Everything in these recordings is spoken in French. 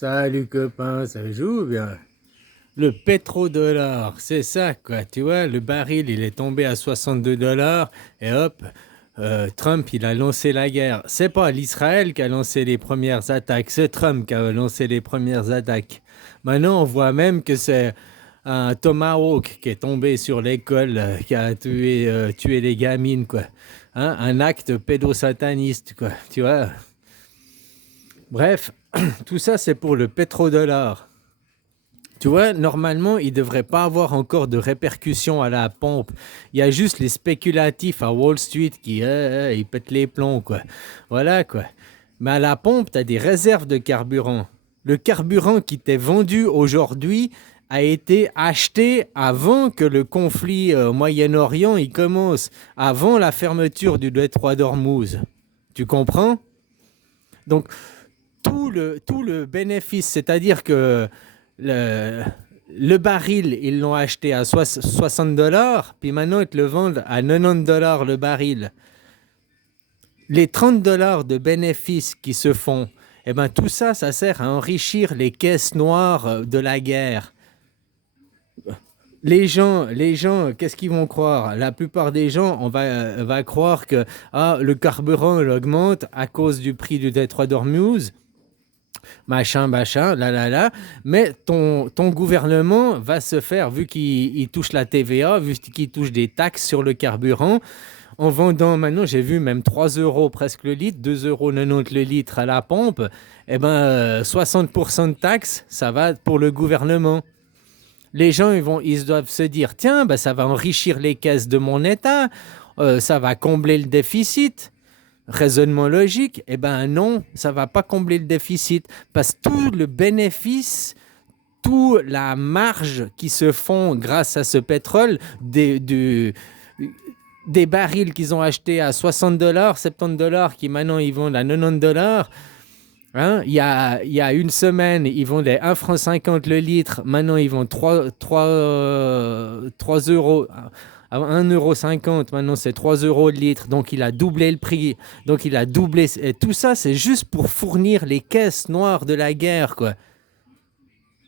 Salut copain, ça joue bien. Le pétrodollar, c'est ça quoi. Tu vois, le baril il est tombé à 62 dollars et hop, Trump il a lancé la guerre. C'est pas l'Israël qui a lancé les premières attaques, c'est Trump qui a lancé les premières attaques. Maintenant on voit même que c'est un Tomahawk qui est tombé sur l'école, qui a tué les gamines quoi. Hein, un acte pédosataniste quoi. Tu vois. Bref, tout ça c'est pour le pétrodollar. Tu vois, normalement, il ne devrait pas avoir encore de répercussions à la pompe. Il y a juste les spéculatifs à Wall Street qui ils pètent les plombs, quoi. Voilà, quoi. Mais à la pompe, tu as des réserves de carburant. Le carburant qui t'est vendu aujourd'hui a été acheté avant que le conflit au Moyen-Orient il commence, avant la fermeture du détroit d'Ormuz. Tu comprends? Donc, tout le bénéfice, c'est-à-dire que le, le baril, ils l'ont acheté à 60 dollars, puis maintenant ils te le vendent à 90 dollars le baril. Les 30 dollars de bénéfices qui se font, eh ben tout ça, ça sert à enrichir les caisses noires de la guerre. Les gens, qu'est-ce qu'ils vont croire? La plupart des gens, va croire que le carburant il augmente à cause du prix du détroit d'Ormuz. Machin, machin, là, là, là. Mais ton gouvernement va se faire, vu qu'il touche la TVA, vu qu'il touche des taxes sur le carburant, en vendant maintenant, j'ai vu même 3 euros presque le litre, 2,90 euros le litre à la pompe, eh ben 60% de taxes, ça va pour le gouvernement. Les gens, ils doivent se dire, tiens, ben, ça va enrichir les caisses de mon État, ça va combler le déficit. Raisonnement logique, eh ben non, ça va pas combler le déficit parce que tout le bénéfice, toute la marge qui se font grâce à ce pétrole, des barils qu'ils ont achetés à 60 dollars, 70 dollars, qui maintenant ils vendent à 90 dollars. Hein, il y a une semaine, ils vendaient 1 franc 50 le litre. Maintenant, ils vendent 3 euros. À 1,50 €, maintenant c'est 3 euros le litre, donc il a doublé le prix, donc il a doublé, et tout ça c'est juste pour fournir les caisses noires de la guerre, quoi.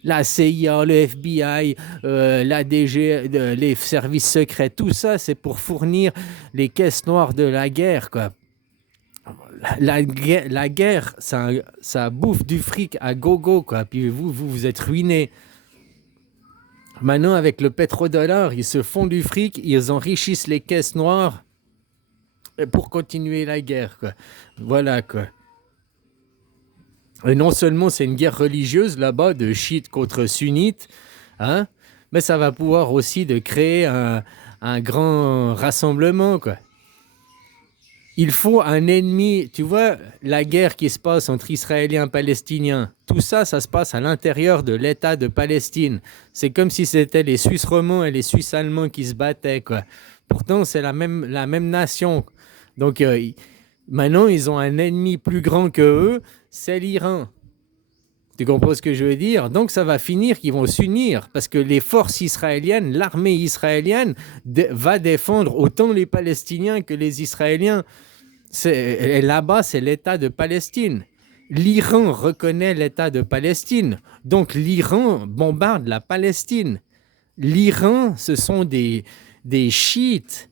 La CIA, le FBI, l'ADG, les services secrets, tout ça c'est pour fournir les caisses noires de la guerre, quoi. La guerre, ça bouffe du fric à gogo, quoi. Puis vous êtes ruinés. Maintenant, avec le pétrodollar, ils se font du fric, ils enrichissent les caisses noires pour continuer la guerre, quoi. Voilà, quoi. Et non seulement c'est une guerre religieuse là-bas, de chiites contre sunnites, hein, mais ça va pouvoir aussi de créer un grand rassemblement, quoi. Il faut un ennemi. Tu vois, la guerre qui se passe entre Israéliens et Palestiniens, tout ça, ça se passe à l'intérieur de l'État de Palestine. C'est comme si c'était les Suisses romands et les Suisses allemands qui se battaient, quoi. Pourtant, c'est la même nation. Donc, maintenant, ils ont un ennemi plus grand que eux, c'est l'Iran. Tu comprends ce que je veux dire? Donc, ça va finir qu'ils vont s'unir parce que les forces israéliennes, l'armée israélienne va défendre autant les Palestiniens que les Israéliens. Et là-bas, c'est l'État de Palestine. L'Iran reconnaît l'État de Palestine. Donc, l'Iran bombarde la Palestine. L'Iran, ce sont des chiites.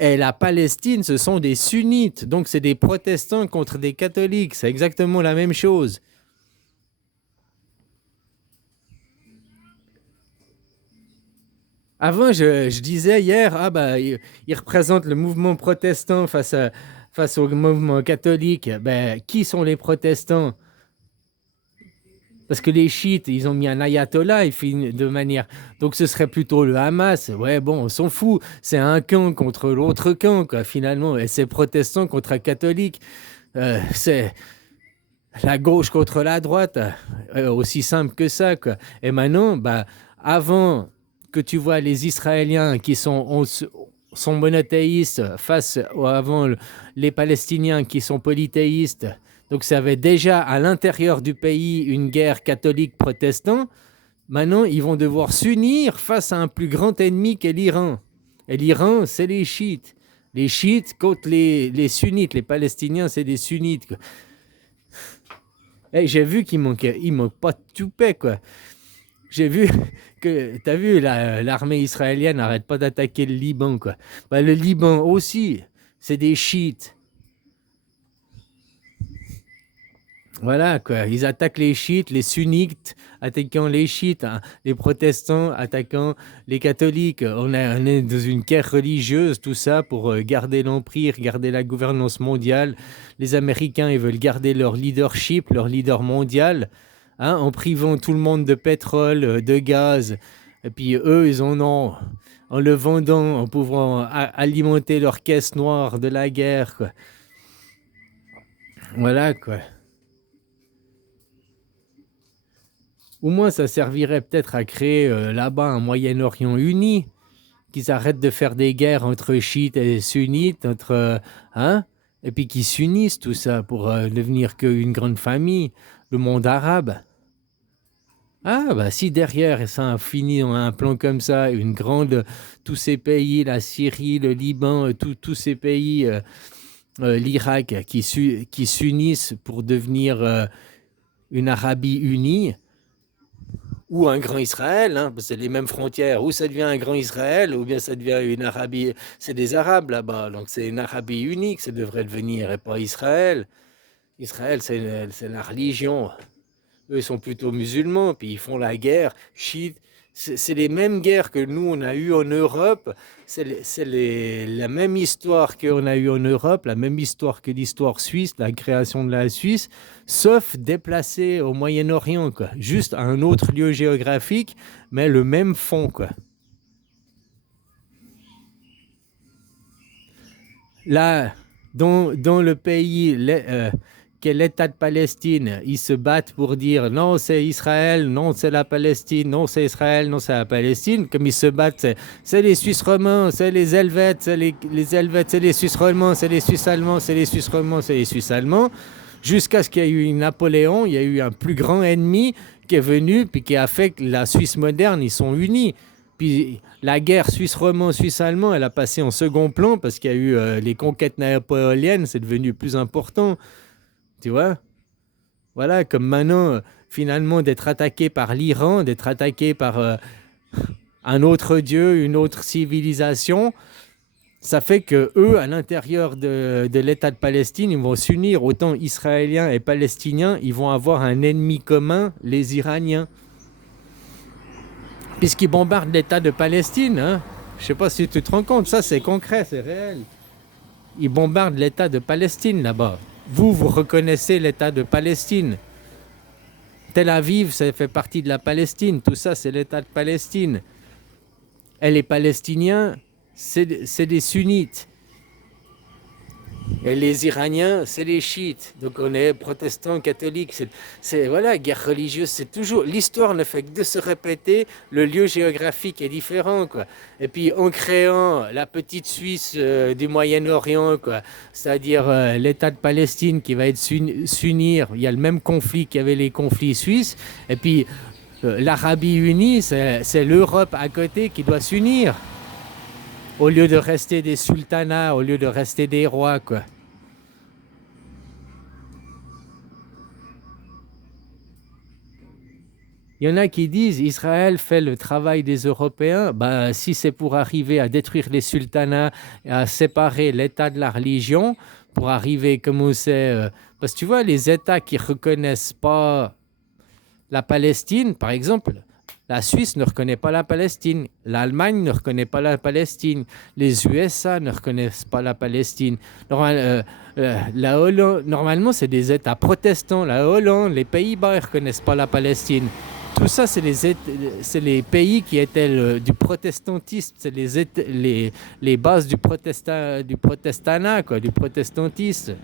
Et la Palestine, ce sont des sunnites. Donc, c'est des protestants contre des catholiques. C'est exactement la même chose. Avant, je disais hier, il représente le mouvement protestant face au mouvement catholique. Ben, qui sont les protestants? Parce que les chiites, ils ont mis un ayatollah de manière. Donc ce serait plutôt le Hamas. Ouais, bon, on s'en fout. C'est un camp contre l'autre camp, quoi, finalement. Et c'est protestant contre un catholique. C'est la gauche contre la droite. Aussi simple que ça, quoi. Et maintenant, bah, avant que tu vois les Israéliens qui sont monothéistes avant les Palestiniens qui sont polythéistes. Donc ça avait déjà à l'intérieur du pays une guerre catholique-protestant. Maintenant, ils vont devoir s'unir face à un plus grand ennemi qu'est l'Iran. Et l'Iran, c'est les chiites. Les chiites contre les sunnites. Les Palestiniens, c'est des sunnites. Hey, j'ai vu il manque pas de toupet, quoi. J'ai vu que, t'as vu, l'armée israélienne n'arrête pas d'attaquer le Liban, quoi. Bah, le Liban aussi, c'est des chiites. Voilà, quoi. Ils attaquent les chiites, les sunnites attaquant les chiites, hein, les protestants attaquant les catholiques. On est dans une guerre religieuse, tout ça, pour garder l'empire, garder la gouvernance mondiale. Les Américains, ils veulent garder leur leadership, leur leader mondial, hein, en privant tout le monde de pétrole, de gaz. Et puis eux, ils en ont en le vendant, en pouvant alimenter leur caisse noire de la guerre, quoi. Voilà, quoi. Au moins, ça servirait peut-être à créer là-bas un Moyen-Orient uni, qu'ils arrêtent de faire des guerres entre chiites et sunnites, hein, et puis qu'ils s'unissent tout ça pour devenir qu'une grande famille, le monde arabe. Ah, bah si derrière ça a fini on a un plan comme ça, tous ces pays, la Syrie, le Liban, tous ces pays, l'Irak, qui s'unissent pour devenir une Arabie unie, ou un grand Israël, hein, c'est les mêmes frontières, ou ça devient un grand Israël, ou bien ça devient une Arabie, c'est des Arabes là-bas, donc c'est une Arabie unique, ça devrait devenir, et pas Israël. Israël, c'est la religion. Eux, ils sont plutôt musulmans, puis ils font la guerre, chiites. C'est les mêmes guerres que nous, on a eues en Europe. La même histoire qu'on a eue en Europe, la même histoire que l'histoire suisse, la création de la Suisse, sauf déplacée au Moyen-Orient, quoi. Juste à un autre lieu géographique, mais le même fond, quoi. Là, dans le pays, qu'est l'État de Palestine, ils se battent pour dire non, c'est Israël, non, c'est la Palestine, non, c'est Israël, non, c'est la Palestine. Comme ils se battent, c'est les Suisses romains, c'est les Helvètes, les Helvètes, c'est les Suisses romains, c'est les Suisses allemands, c'est les Suisses romains, c'est les Suisses allemands. Jusqu'à ce qu'il y ait eu Napoléon, il y a eu un plus grand ennemi qui est venu, puis qui a fait que la Suisse moderne, ils sont unis. Puis la guerre suisse-roman, suisse-allemand, elle a passé en second plan parce qu'il y a eu les conquêtes napoléoniennes, c'est devenu plus important. Tu vois? Voilà, comme maintenant, finalement, d'être attaqué par l'Iran, d'être attaqué par un autre dieu, une autre civilisation, ça fait que eux, à l'intérieur de l'État de Palestine, ils vont s'unir, autant Israéliens et Palestiniens, ils vont avoir un ennemi commun, les Iraniens. Puisqu'ils bombardent l'État de Palestine, hein. Je sais pas si tu te rends compte, ça c'est concret, c'est réel. Ils bombardent l'État de Palestine là-bas. Vous reconnaissez l'État de Palestine. Tel Aviv, ça fait partie de la Palestine. Tout ça, c'est l'État de Palestine. Et les Palestiniens, c'est des sunnites. Et les Iraniens, c'est les chiites. Donc on est protestants, catholiques. Voilà, guerre religieuse, c'est toujours... L'histoire ne fait que de se répéter. Le lieu géographique est différent, quoi. Et puis en créant la petite Suisse du Moyen-Orient, quoi, c'est-à-dire l'État de Palestine qui va être s'unir. Il y a le même conflit qu'il y avait les conflits suisses. Et puis l'Arabie unie, c'est l'Europe à côté qui doit s'unir. Au lieu de rester des sultanats, au lieu de rester des rois, quoi. Il y en a qui disent Israël fait le travail des Européens. Ben, si c'est pour arriver à détruire les sultanats, à séparer l'État de la religion, pour arriver, comme c'est... parce que tu vois, les États qui ne reconnaissent pas la Palestine, par exemple, la Suisse ne reconnaît pas la Palestine, l'Allemagne ne reconnaît pas la Palestine, les USA ne reconnaissent pas la Palestine. La Hollande, normalement, c'est des États protestants. La Hollande, les Pays-Bas ne reconnaissent pas la Palestine. Tout ça, c'est les pays qui étaient du protestantisme, c'est les bases du protestanat, quoi, du protestantisme.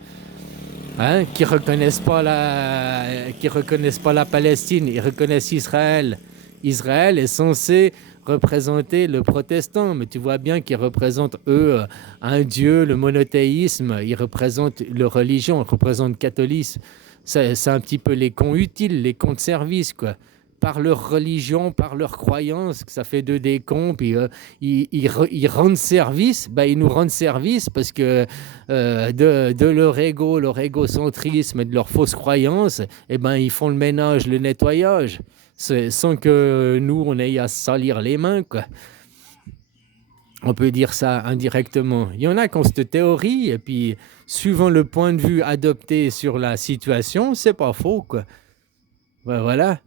Hein, qui reconnaissent pas la Palestine, ils reconnaissent Israël. Israël est censé représenter le protestant, mais tu vois bien qu'ils représentent, eux, un dieu, le monothéisme, ils représentent leur religion, ils représentent le catholisme. C'est un petit peu les cons utiles, les cons de service, quoi. par leur religion, par leur croyance, que ça fait d'eux des cons, puis ils rendent service, ils nous rendent service parce que de leur égocentrisme et de leurs fausses croyances, ils font le ménage, le nettoyage, sans que nous, on ait à se salir les mains, quoi. On peut dire ça indirectement. Il y en a qui ont cette théorie, et puis, suivant le point de vue adopté sur la situation, c'est pas faux, quoi. Voilà.